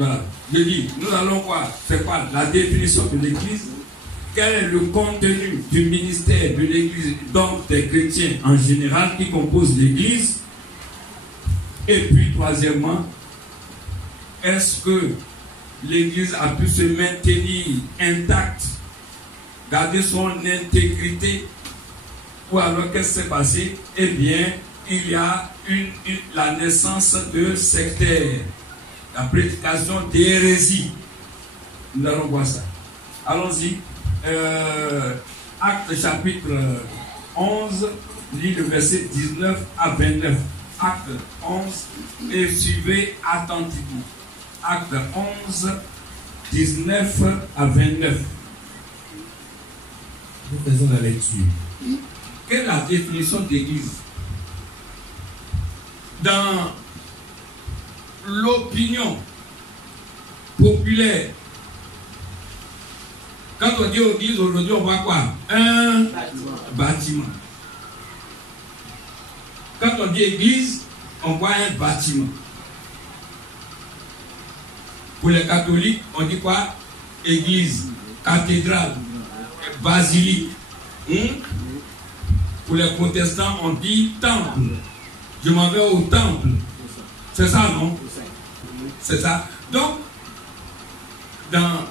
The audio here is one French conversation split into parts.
Voilà. Je dis, nous allons voir, c'est quoi la définition de l'Église, quel est le contenu du ministère de l'Église, donc des chrétiens en général qui composent l'Église. Et puis, troisièmement, est-ce que l'Église a pu se maintenir intacte, garder son intégrité, ou alors qu'est-ce qui s'est passé? Eh bien, il y a la naissance de sectaires, la prédication d'hérésie. Nous allons voir ça. Allons-y. Acte chapitre 11, lit le verset 19 à 29. Acte 11, et suivez attentivement. Acte 11, 19 à 29. Nous faisons la lecture. Quelle est la définition d'église? Dans l'opinion populaire, quand on dit église aujourd'hui, on voit quoi? Un bâtiment. Quand on dit église, on voit un bâtiment. Pour les catholiques, on dit quoi? Église, cathédrale, basilique. Pour les protestants, on dit temple. Je m'en vais au temple. C'est ça, non? C'est ça. Donc, dans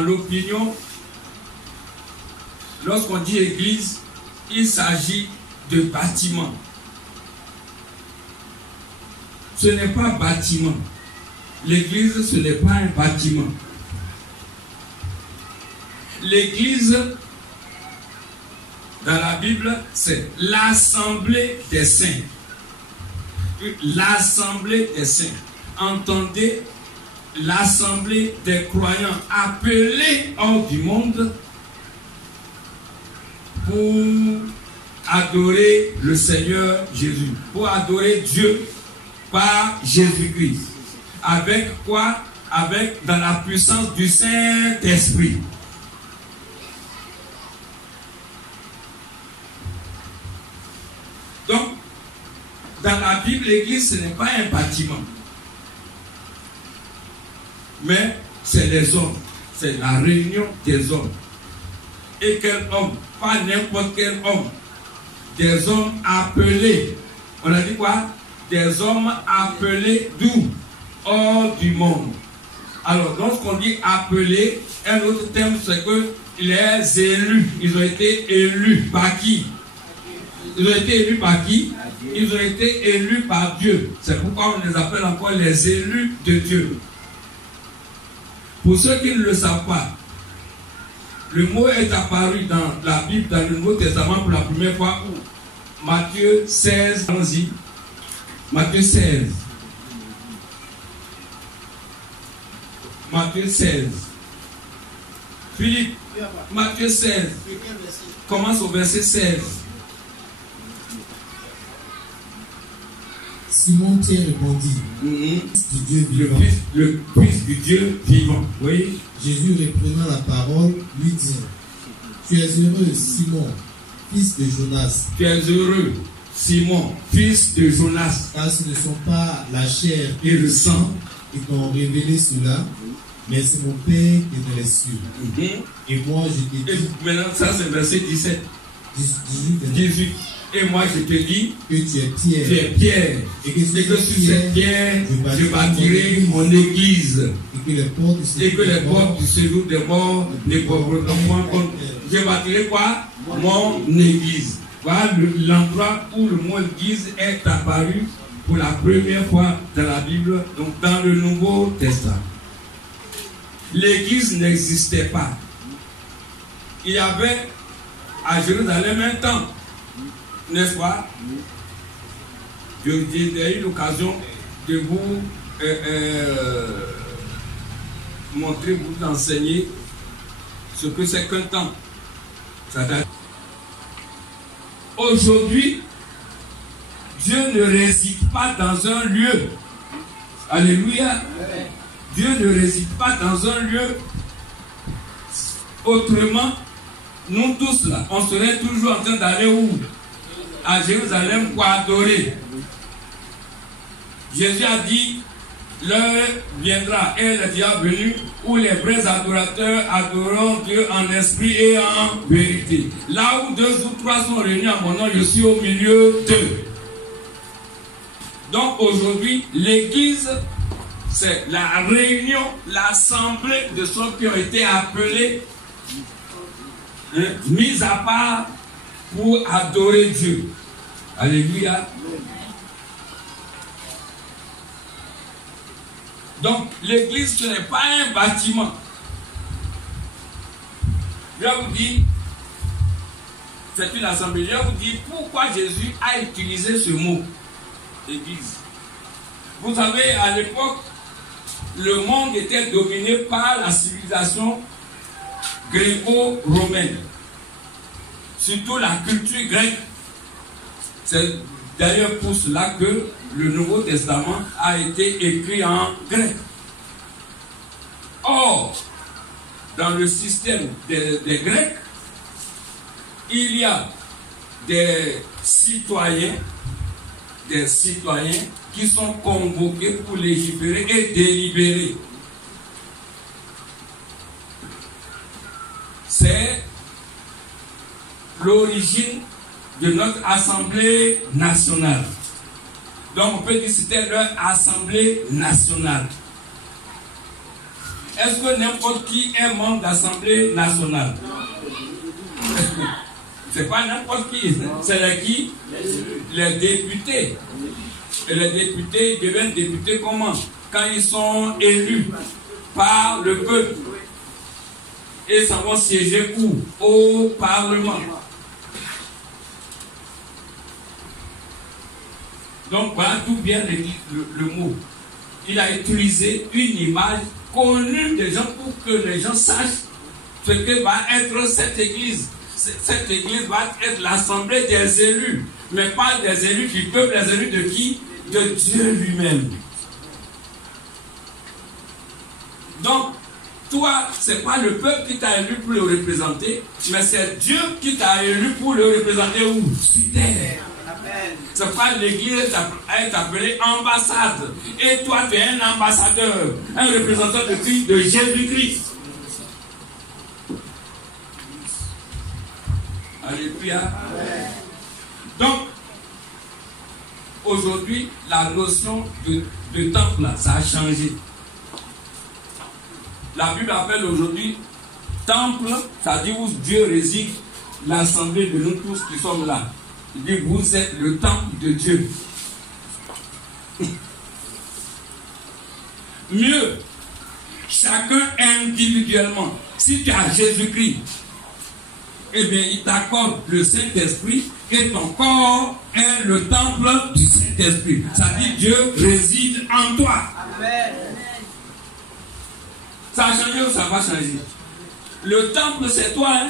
l'opinion, lorsqu'on dit église, il s'agit de bâtiment. Ce n'est pas bâtiment. L'église, ce n'est pas un bâtiment. L'église, dans la Bible, c'est l'assemblée des saints. L'assemblée des saints. Entendez, l'assemblée des croyants appelés hors du monde pour adorer le Seigneur Jésus, pour adorer Dieu par Jésus-Christ. Avec quoi? Avec dans la puissance du Saint-Esprit. Donc, dans la Bible, l'église, ce n'est pas un bâtiment. Mais c'est les hommes. C'est la réunion des hommes. Et quel homme? Pas n'importe quel homme. Des hommes appelés. On a dit quoi? Des hommes appelés d'où? Hors du monde. Alors, lorsqu'on dit appelés, un autre terme, c'est que les élus, ils ont été élus par qui? Ils ont été élus par qui? Ils ont été élus par Dieu. C'est pourquoi on les appelle encore les élus de Dieu. Pour ceux qui ne le savent pas, le mot est apparu dans la Bible, dans le Nouveau Testament pour la première fois où Matthieu 16, allons-y. Matthieu 16. Matthieu 16. Philippe, Matthieu 16. Commence au verset 16. Simon-Pierre répondit, Fils du Dieu vivant. Le Fils du Dieu vivant. Oui. Jésus reprenant la parole, lui dit, Tu es heureux, Simon, fils de Jonas. Tu es heureux, Simon, fils de Jonas. Car ce ne sont pas la chair et le sang qui t'ont révélé cela, mais c'est mon Père qui est dans les cieux. Et moi, je t'ai dit... Maintenant, ça c'est verset 17. 18. Et moi, je te dis que tu es Pierre. Tu es Pierre. Et que sur cette pierre, je bâtirai mon église. Et que les portes du séjour des morts ne pourront point. Je bâtirai quoi? Mon église. Voilà l'endroit où le mot église est apparu pour la première fois dans la Bible, donc dans le Nouveau Testament. L'église n'existait pas. Il y avait à Jérusalem un temple. N'est-ce pas? J'ai eu l'occasion de vous montrer, vous enseigner ce que c'est qu'un temple. Aujourd'hui, Dieu ne réside pas dans un lieu. Alléluia. Dieu ne réside pas dans un lieu. Autrement, nous tous là, on serait toujours en train d'aller où? À Jérusalem pour adorer. Jésus a dit, l'heure viendra, et le diable venu, où les vrais adorateurs adoreront Dieu en esprit et en vérité. Là où 2 ou 3 sont réunis en mon nom, je suis au milieu d'eux. Donc aujourd'hui, l'église, c'est la réunion, l'assemblée de ceux qui ont été appelés, mis à part pour adorer Dieu. Alléluia. Donc, l'église, ce n'est pas un bâtiment. Je vous dis, c'est une assemblée. Je vous dis pourquoi Jésus a utilisé ce mot, église. Vous savez, à l'époque, le monde était dominé par la civilisation gréco-romaine. Surtout la culture grecque. C'est d'ailleurs pour cela que le Nouveau Testament a été écrit en grec. Or, dans le système des Grecs, il y a des citoyens qui sont convoqués pour légiférer et délibérer. C'est l'origine de notre Assemblée nationale. Donc on peut dire que c'était leur Assemblée nationale. Est-ce que n'importe qui est membre d'Assemblée nationale? C'est pas n'importe qui. C'est qui? Les députés. Et les députés deviennent députés comment? Quand ils sont élus par le peuple. Et ça va siéger où? Au Parlement. Donc voilà d'où vient le mot. Il a utilisé une image connue des gens pour que les gens sachent ce que va être cette église. Cette église va être l'assemblée des élus, mais pas des élus du peuple, les élus de qui? De Dieu lui-même. Donc, toi, c'est pas le peuple qui t'a élu pour le représenter, mais c'est Dieu qui t'a élu pour le représenter où? Sur terre. C'est pas l'église est appelée ambassade. Et toi, tu es un ambassadeur, un représentant de Christ, de Jésus-Christ. Alléluia. Donc, aujourd'hui, la notion de temple, là, ça a changé. La Bible appelle aujourd'hui temple, ça dit où Dieu réside, l'assemblée de nous tous qui sommes là. Il dit, vous êtes le temple de Dieu. Mieux, chacun individuellement, si tu as Jésus-Christ, eh bien, il t'accorde le Saint-Esprit et ton corps est le temple du Saint-Esprit. Ça dit, Dieu réside en toi. Amen. Ça a changé ou ça va changer? Le temple, c'est toi,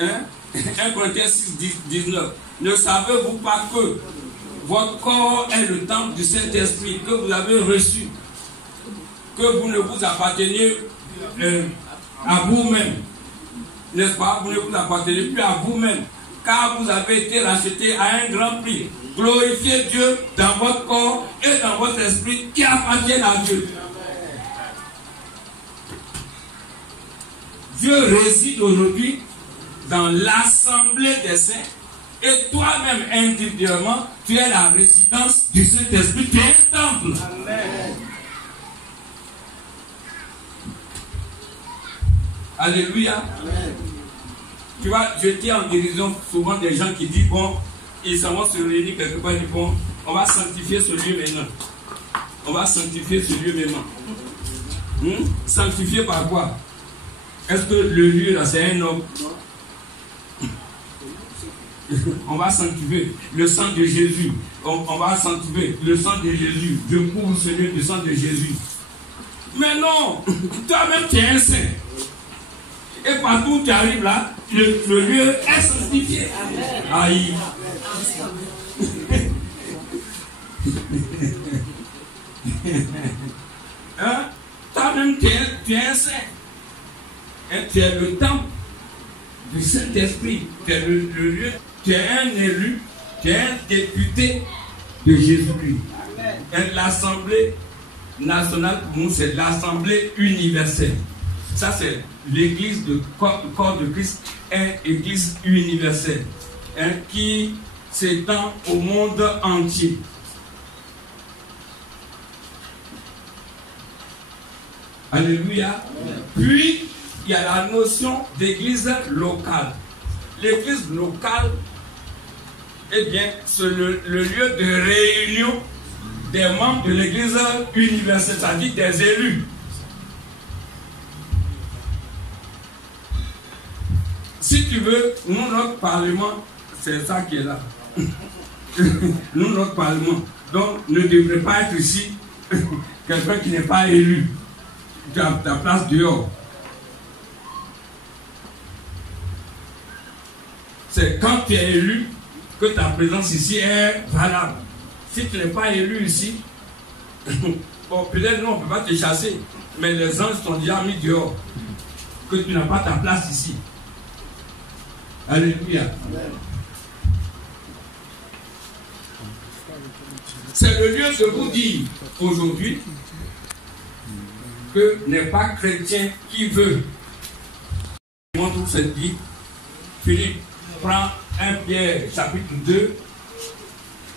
hein? 1 Corinthiens 6, 19. Ne savez-vous pas que votre corps est le temple du Saint-Esprit que vous avez reçu, que vous ne vous appartenez à vous-même, n'est-ce pas? Vous ne vous appartenez plus à vous-même, car vous avez été racheté à un grand prix. Glorifiez Dieu dans votre corps et dans votre esprit qui appartiennent à Dieu. Dieu réside aujourd'hui dans l'assemblée des saints et toi-même individuellement, tu es la résidence du Saint-Esprit, tu es un temple. Amen. Alléluia. Amen. Tu vois, je dis en dérision souvent des gens qui disent, bon, ils s'en vont se réunir quelque part, ils disent, bon, on va sanctifier ce lieu maintenant. On va sanctifier ce lieu maintenant. Sanctifier par quoi? Est-ce que le lieu là c'est un homme? On va sanctifier le sang de Jésus. On va sanctifier le sang de Jésus. Je couvre ce lieu du sang de Jésus. Mais non, toi-même tu es un saint. Et partout où tu arrives là, le lieu est sanctifié. Aïe. Hein? Toi-même tu es un saint. Et tu es le temple du Saint-Esprit. Tu es le lieu. Tu es un élu. Tu es un député de Jésus-Christ. L'Assemblée nationale, pour nous, c'est l'Assemblée universelle. Ça, c'est l'Église de corps de Christ, est Église universelle, qui s'étend au monde entier. Alléluia. Puis, il y a la notion d'église locale. L'église locale, eh bien, c'est le lieu de réunion des membres de l'église universelle, c'est-à-dire des élus. Si tu veux, nous, notre parlement, c'est ça qui est là. Nous, notre parlement. Donc, ne devrait pas être ici quelqu'un qui n'est pas élu. Tu as ta place dehors. C'est quand tu es élu que ta présence ici est valable. Si tu n'es pas élu ici, bon, peut-être nous on ne peut pas te chasser, mais les anges t'ont déjà mis dehors. Que tu n'as pas ta place ici. Alléluia. C'est le lieu de vous dire aujourd'hui que n'est pas chrétien qui veut. Je montre où c'est dit. Philippe prend 1 Pierre chapitre 2.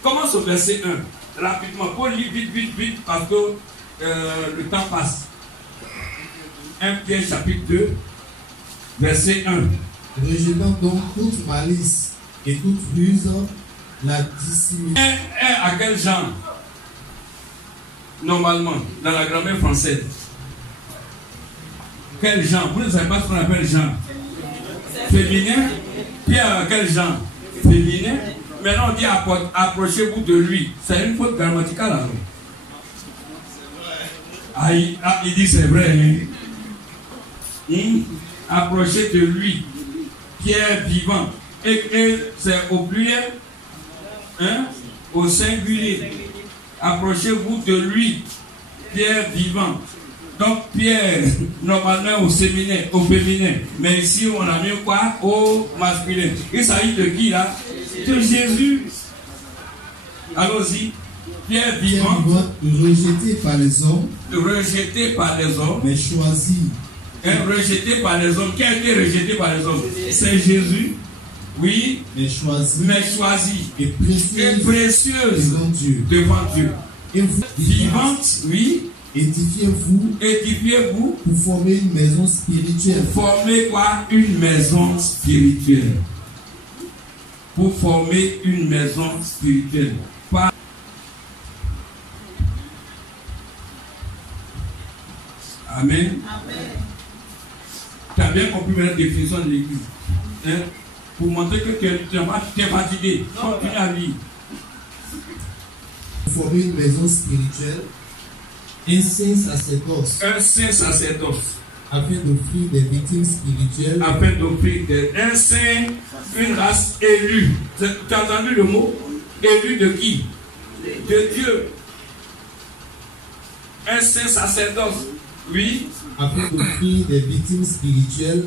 Commence au verset 1. Rapidement. Pour lire vite, parce que le temps passe. 1 Pierre chapitre 2, verset 1. Rejetant donc toute malice et toute ruse, la dissimulation. À quel genre? Normalement, dans la grammaire française. Quel genre? Vous ne savez pas ce qu'on appelle genre? Féminin? Pierre à quel genre? Féminin? Maintenant on dit approchez-vous de lui. C'est une faute grammaticale alors. Il dit c'est vrai. Approchez de lui. Pierre vivant. Et c'est au pluriel, au singulier. Approchez-vous de lui. Pierre vivant. Donc Pierre, normalement au féminin. Mais ici on a mis quoi? Au masculin. Il s'agit de qui là? De Jésus. Allons-y. Pierre vivant. Rejeté par les hommes. Rejeté par les hommes. Mais choisi. Rejeté par les hommes. Qui a été rejeté par les hommes? C'est Jésus. Oui. Mais choisi. Et précieuse. Devant Dieu. Et vous, vivante. Oui. Édifiez-vous pour former une maison spirituelle. Former quoi? Une maison spirituelle. Pour former une maison spirituelle. Pas... Amen. Tu as bien compris la définition de l'église. Pour montrer que tu es fatigué. Continue à lire. Former une maison spirituelle. Un saint sacerdoce. Un saint sacerdoce. Afin d'offrir des victimes spirituelles. Afin d'offrir un saint, une race élue. Tu as entendu le mot? Élu de qui? De Dieu. Un saint sacerdoce. Oui. Afin d'offrir des victimes spirituelles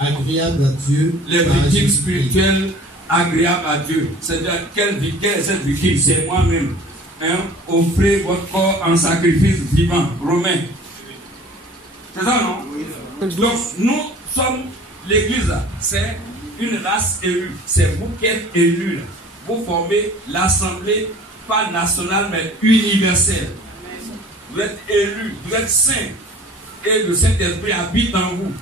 agréables à Dieu. Les victimes spirituelles agréables à Dieu. C'est-à-dire, quelle est cette victime? C'est moi-même. Offrez votre corps en sacrifice vivant. Romain. C'est ça, non? Donc, nous sommes l'église. C'est une race élue. C'est vous qui êtes élus. Vous formez l'assemblée, pas nationale, mais universelle. Vous êtes élus, vous êtes saints. Et le Saint-Esprit habite en vous.